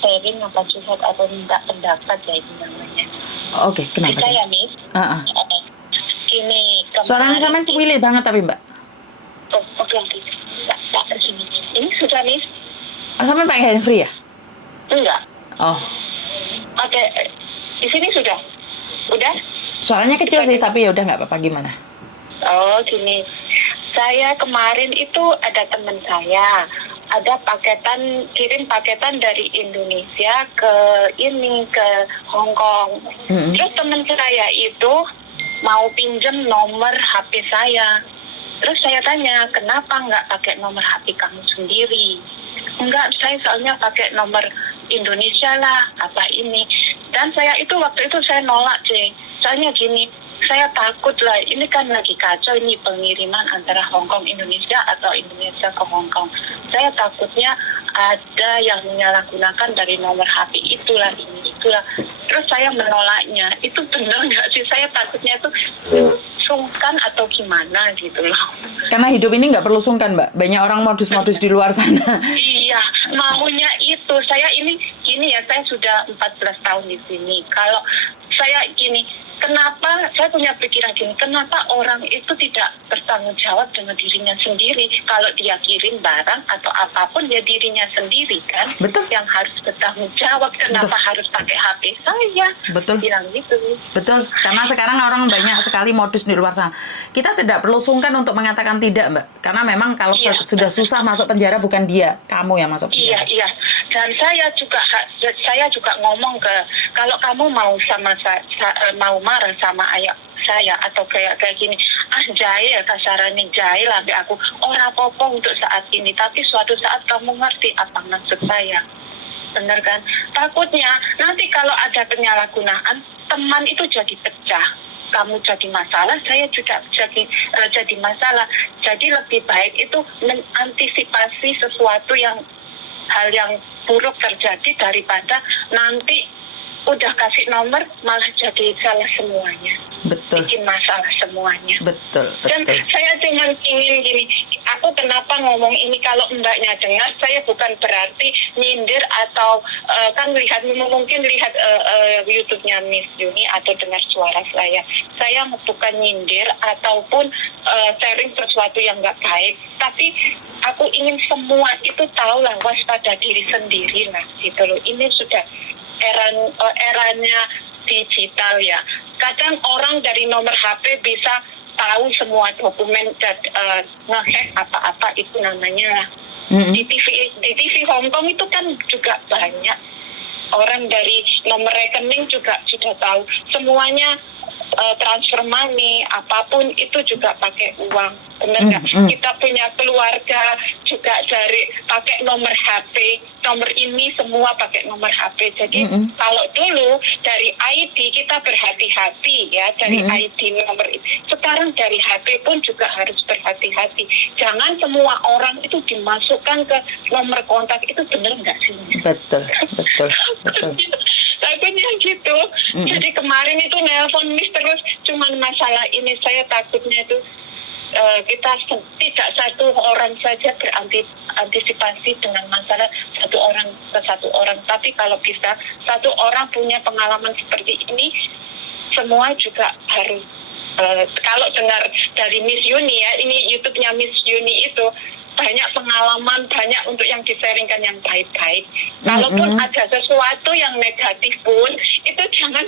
sharing apa curhat atau minta pendapat ya itu namanya. Oke, kenapa Bisa sih? ya, Miss? Gini, Suaranya kemarin sampean cilik banget tapi Mbak. oke, tak sini. Ini sudah, Miss? Sampean pakai handfree ya? Enggak. Oh, Oke, di sini sudah. Udah? suaranya kecil sih tapi ya udah nggak apa-apa, gimana? Oh, gini. Saya kemarin itu ada teman saya, ada kirim paketan dari Indonesia ke Hong Kong. Terus teman saya itu mau pinjam nomor HP saya. Terus saya tanya, kenapa nggak pakai nomor HP kamu sendiri? Enggak, saya soalnya pakai nomor Indonesia lah, apa ini. Dan saya itu waktu itu saya nolak, soalnya gini, saya takut lah, ini kan lagi kacau ini pengiriman antara Hong Kong Indonesia atau Indonesia ke Hong Kong. Saya takutnya ada yang menyalahgunakan dari nomor HP itulah. Terus saya menolaknya. Itu benar nggak sih? Saya takutnya itu sungkan atau gimana gitu loh. Karena hidup ini nggak perlu sungkan, Mbak. Banyak orang modus-modus di luar sana. Iya, maunya itu. Saya ini gini ya, saya sudah 14 tahun di sini. Kalau saya gini, kenapa saya punya pikiran gini, kenapa orang itu tidak bertanggung jawab dengan dirinya sendiri? Kalau dia kirim barang atau apapun ya dirinya sendiri kan. Betul. Yang harus bertanggung jawab. Kenapa harus pakai HP saya? Betul. Bilang gitu. Betul, karena sekarang orang banyak sekali modus di luar sana. Kita tidak perlu sungkan untuk mengatakan tidak, Mbak. Karena memang kalau sudah susah masuk penjara bukan dia, kamu yang masuk penjara. Iya. Dan saya juga ngomong kalau kamu mau mau marah sama ayah saya atau kayak gini, jahe kasarannya jahe lah aku ora apa-apa untuk saat ini, tapi suatu saat kamu ngerti apa maksud saya. Benar kan? Takutnya nanti kalau ada penyalahgunaan, teman itu jadi pecah. Kamu jadi masalah, saya juga jadi masalah. Jadi lebih baik itu mengantisipasi sesuatu hal yang buruk terjadi daripada nanti udah kasih nomor malah jadi salah semuanya. Betul. Bikin masalah semuanya. Betul. Dan saya cuma ingin gini, aku kenapa ngomong ini kalau mbaknya dengar, saya bukan berarti nyindir atau kan mungkin lihat YouTube-nya Miss Yuni atau dengar suara saya. Saya bukan nyindir ataupun sharing sesuatu yang nggak baik, tapi aku ingin semua itu tahu lah, waspada diri sendiri lah gitu loh. Ini sudah eranya digital ya. Kadang orang dari nomor HP bisa tahu semua dokumen dan nge-hack apa-apa itu namanya. Di TV Hong Kong itu kan juga banyak orang dari nomor rekening juga sudah tahu semuanya. Transfer money apapun itu juga pakai uang, benar nggak? Kita punya keluarga juga dari pakai nomor HP, nomor ini semua pakai nomor HP. Jadi kalau dulu dari ID kita berhati-hati ya, dari ID nomor itu. Sekarang dari HP pun juga harus berhati-hati. Jangan semua orang itu dimasukkan ke nomor kontak, itu benar nggak sih? Betul. Takutnya gitu. Jadi kemarin itu nelpon Miss terus cuman masalah ini, saya takutnya itu kita tidak satu orang saja berantisipasi dengan masalah satu orang ke satu orang, tapi kalau bisa satu orang punya pengalaman seperti ini, semua juga harus kalau dengar dari Miss Yuni ya, ini YouTube-nya Miss Yuni itu banyak pengalaman, banyak untuk yang di-sharingkan yang baik-baik. Kalaupun ada sesuatu yang negatif pun, itu jangan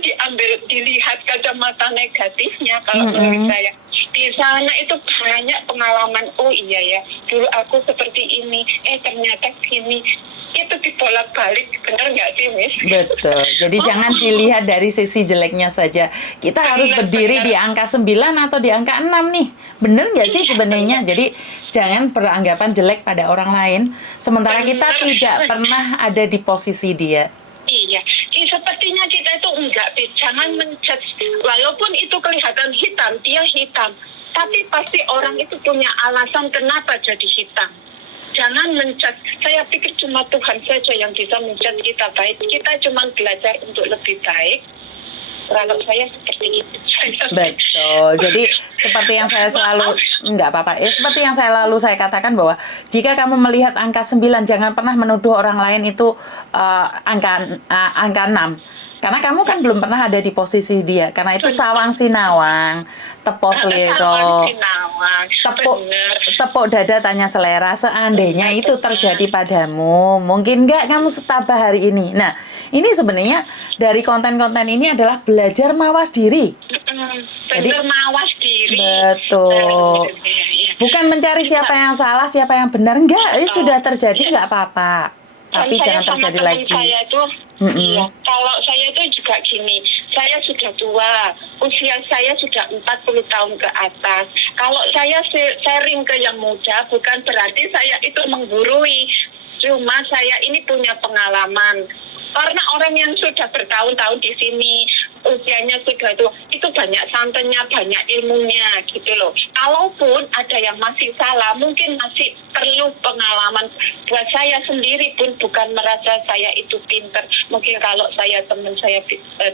dilihat kacamata negatifnya kalau menurut saya. Di sana itu banyak pengalaman, oh iya ya, dulu aku seperti ini, ternyata gini. Itu dibolak-balik, benar nggak sih, Miss? Betul, jadi jangan dilihat dari sisi jeleknya saja. Kita harus berdiri di angka 9 atau di angka 6 nih. Bener nggak sih sebenarnya? Jadi jangan beranggapan jelek pada orang lain, sementara kita tidak pernah ada di posisi dia. Iya, sepertinya kita itu enggak, jangan menjudge. Walaupun itu kelihatan hitam, dia hitam. Tapi pasti orang itu punya alasan kenapa jadi hitam. Jangan menjudge. Saya pikir cuma Tuhan saja yang bisa menjudge kita baik. Kita cuma belajar untuk lebih baik. Kalau saya seperti itu. Betul. Jadi seperti yang saya selalu nggak apa-apa. Seperti yang saya katakan bahwa jika kamu melihat angka 9, jangan pernah menuduh orang lain itu angka 6. Karena kamu kan belum pernah ada di posisi dia. Karena itu sawang sinawang, tepos liro, tepuk dada tanya selera. Seandainya itu terjadi padamu, mungkin nggak kamu setabah hari ini. Nah, ini sebenarnya dari konten-konten ini adalah belajar mawas diri. Jadi mawas diri. Betul. Bukan mencari siapa yang salah, siapa yang benar. Enggak, itu sudah terjadi nggak apa-apa. Tapi jangan terjadi lagi. Saya itu, iya, kalau saya itu juga gini, saya sudah tua, usia saya sudah 40 tahun ke atas. Kalau saya sharing ke yang muda, bukan berarti saya itu menggurui. Cuma saya ini punya pengalaman. Karena orang yang sudah bertahun-tahun di sini, usianya sudah itu banyak santannya, banyak ilmunya gitu loh. Kalaupun ada yang masih salah, mungkin masih perlu pengalaman. Buat saya sendiri pun bukan merasa saya itu pinter. Mungkin kalau teman saya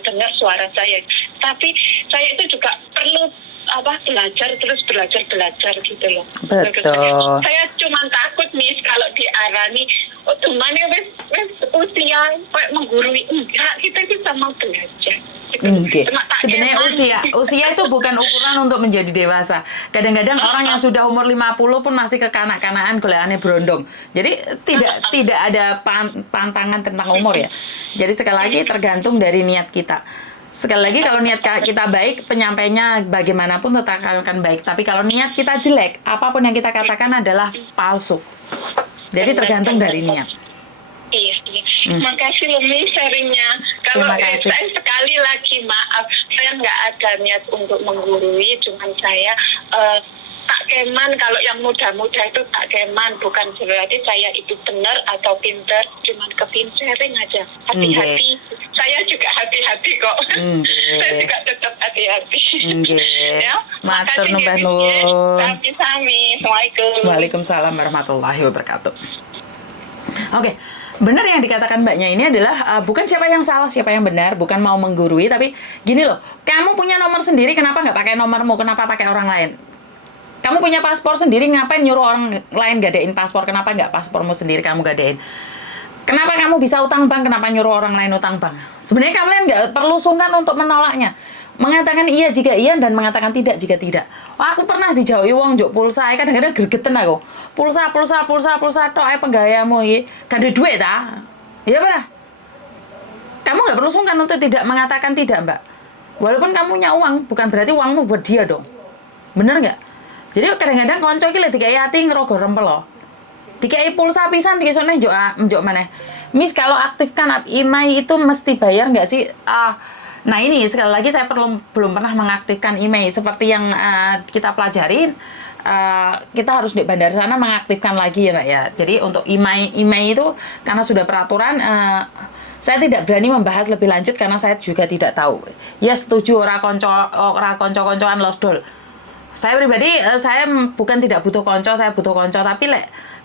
dengar suara saya. Tapi saya itu juga perlu belajar gitu loh. Betul. Saya cuma takut nih kalau diarani temannya wes usia kayak menggurui, enggak, kita bisa mau belajar. Okay. Sebenarnya usia itu bukan ukuran untuk menjadi dewasa. Kadang-kadang orang yang sudah umur 50 pun masih kekanak-kanakan goleane berondong. Jadi tidak ada pantangan tentang umur ya. Jadi sekali lagi tergantung dari niat kita. Sekali lagi kalau niat kita baik, penyampainya bagaimanapun tetap akan baik. Tapi kalau niat kita jelek, apapun yang kita katakan adalah palsu. Jadi tergantung dari niat. Iya. Makasih loh Mi sharingnya. Kalau saya sekali lagi maaf, saya nggak ada niat untuk menggurui, cuman saya tak keman. Kalau yang muda-muda itu tak keman, bukan berarti saya itu benar atau pinter, cuman kepinterin aja. Hati-hati. Saya juga hati-hati kok. Saya juga tetap hati-hati. Ya, matur numbah nuwun. Sami-sami. Assalamualaikum. Waalaikumsalam warahmatullahi wabarakatuh. Oke. Benar yang dikatakan mbaknya ini adalah bukan siapa yang salah, siapa yang benar, bukan mau menggurui, tapi gini loh, kamu punya nomor sendiri, kenapa nggak pakai nomormu, kenapa pakai orang lain? Kamu punya paspor sendiri, ngapain nyuruh orang lain gadein paspor, kenapa nggak paspormu sendiri kamu gadein? Kenapa kamu bisa utang bank, kenapa nyuruh orang lain utang bank? Sebenarnya kalian nggak perlu sungkan untuk menolaknya. Mengatakan iya jika iya dan mengatakan tidak jika tidak. Wah, aku pernah dijauhi wong njuk pulsa, kadang-kadang gregeten aku. Pulsa tok ae penggayamu iki. Gak ada duit ta? Iya benar. Kamu nggak perlu sungkan untuk tidak mengatakan tidak, Mbak. Walaupun kamu punya uang, bukan berarti uangmu buat dia dong. Bener nggak? Jadi kadang-kadang konco iki lek dikai ati ngerogo rempel. Dikai pulsa pisan dikesone njuk maneh. Miss, kalau aktifkan email itu mesti bayar nggak sih? Nah ini sekali lagi saya belum pernah mengaktifkan email seperti yang kita pelajarin. Kita harus di bandara sana mengaktifkan lagi ya Mbak ya. Jadi untuk email itu karena sudah peraturan, saya tidak berani membahas lebih lanjut karena saya juga tidak tahu. Ya setuju ora konco-koncoan losdol. Saya pribadi saya bukan tidak butuh konco, saya butuh konco, tapi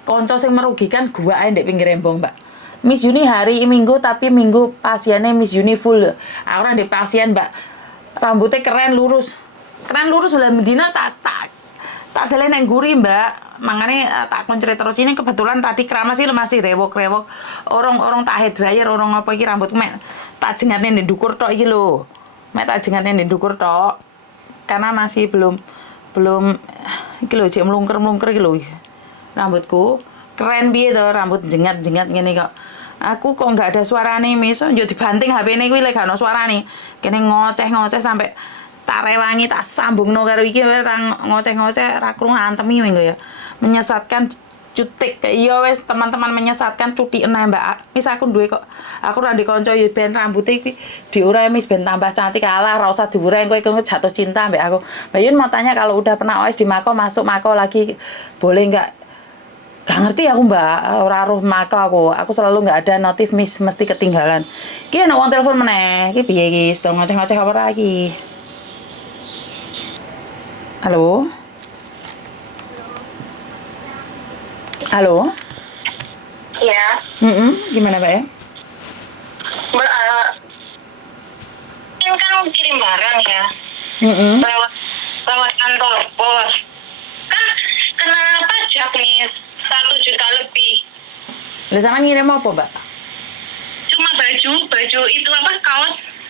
konco sing merugikan gua ae ndek pinggir embong Mbak. Miss Yuni hari Minggu tapi Minggu pasiennya Miss Yuni full. Aku orang di pasien Mbak, rambutnya keren lurus belah medina tak ada yang gurih Mbak. Makanya tak koncret terus ini kebetulan tadi kerama sih masih rewok orang tak hair dryer orang apa iki rambut mek tak jengatnya di dukur tok iki lho. Mek tak jengatnya di dukur tok karena masih belum iki lho jek mlungker iki lho. Rambutku keren piye to, rambut jengat ngene kok. Aku kok nggak ada suarane Miss, yo dibanting HP-ne kuwi lek gak ono suarane. Kene ngoceh sampai tak rewangi tak sambungno karo iki ngoceh ra krungu antemi engko ya. Menyesatkan cutik iya wis teman-teman menyesatkan cuti eneh Mbak. Miss aku duwe kok. Aku ra ndek kanca yo ben rambute iki diurai Miss ben tambah cantik alah ra usah diurai kowe jatuh cinta mbak aku. Mbak Yun mau tanya kalau udah pernah OS di Mako masuk Mako lagi boleh nggak? Gak ngerti aku Mbak, ora roh Mako aku selalu nggak ada notif Miss mesti ketinggalan. Ki ana wong telepon meneh, ki piye ki? Sedang ngoceh-ngoceh apa lagi? Halo? Halo? Ya. Gimana Mbak ya? Kan kan kirim barang ya, Mm-mm. lewat kantor pos. Kan kena pajak nih 1 juta lebih. Lah sampean ngirim apa, Mbak? Cuma baju itu apa kaos